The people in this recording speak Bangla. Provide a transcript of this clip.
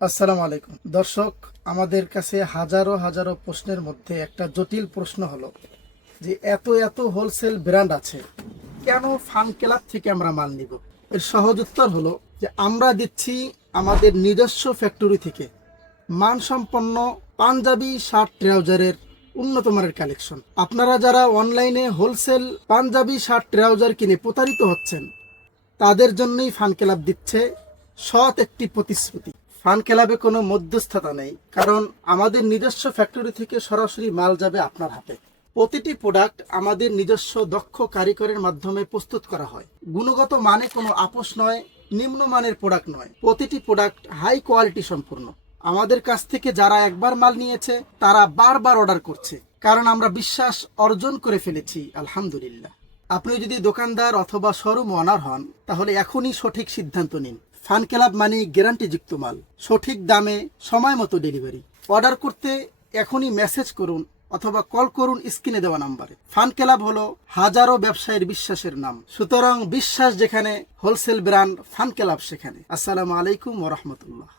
আসসালামু আলাইকুম। দর্শক, আমাদের কাছে হাজারো হাজারো প্রশ্নের মধ্যে একটা জটিল প্রশ্ন হলো যে এত এত হোলসেল ব্র্যান্ড আছে, কেন ফান ক্লাব থেকে আমরা মাল নিব? এর সহজ উত্তর হলো যে আমরা দিচ্ছি আমাদের নিজস্ব ফ্যাক্টরি থেকে মানসম্পন্ন পাঞ্জাবি শার্ট ট্রাউজারের উন্নত মানের কালেকশন। আপনারা যারা অনলাইনে হোলসেল পাঞ্জাবি শার্ট ট্রাউজার কিনে প্রতারিত হচ্ছেন, তাদের জন্যই ফান ক্লাব দিচ্ছে সৎ একটি প্রতিশ্রুতি। ফান ক্লাবে কোনো মধ্যস্থতা নেই, কারণ আমাদের নিজস্ব ফ্যাক্টরি থেকে সরাসরি মাল যাবে আপনার হাতে। প্রতিটি প্রোডাক্ট আমাদের নিজস্ব দক্ষ কারিগরের মাধ্যমে প্রস্তুত করা হয়। গুণগত মানে কোনো আপোষ নয় নিম্নমানের প্রোডাক্ট নয়। প্রতিটি প্রোডাক্ট হাই কোয়ালিটি সম্পূর্ণ। আমাদের কাছ থেকে যারা একবার মাল নিয়েছে, তারা বারবার অর্ডার করছে। কারণ আমরা বিশ্বাস অর্জন করে ফেলেছি, আলহামদুলিল্লাহ। আপনি যদি দোকানদার অথবা শোরুম অনার হন, তাহলে এখনই সঠিক সিদ্ধান্ত নিন। ফান ক্লাব মানে গ্যারান্টিযুক্ত মাল। সঠিক দামে, সময় মতো ডেলিভারি। অর্ডার করতে এখনই মেসেজ করুন অথবা কল করুন স্ক্রিনে দেওয়া নাম্বারে। ফান ক্লাব হলো হাজারো ব্যবসায়ীর বিশ্বাসের নাম। সুতরাং বিশ্বাস যেখানে, হোলসেল ব্র্যান্ড ফান ক্লাব সেখানে। আসসালামু আলাইকুম ওরহমতুল্লাহ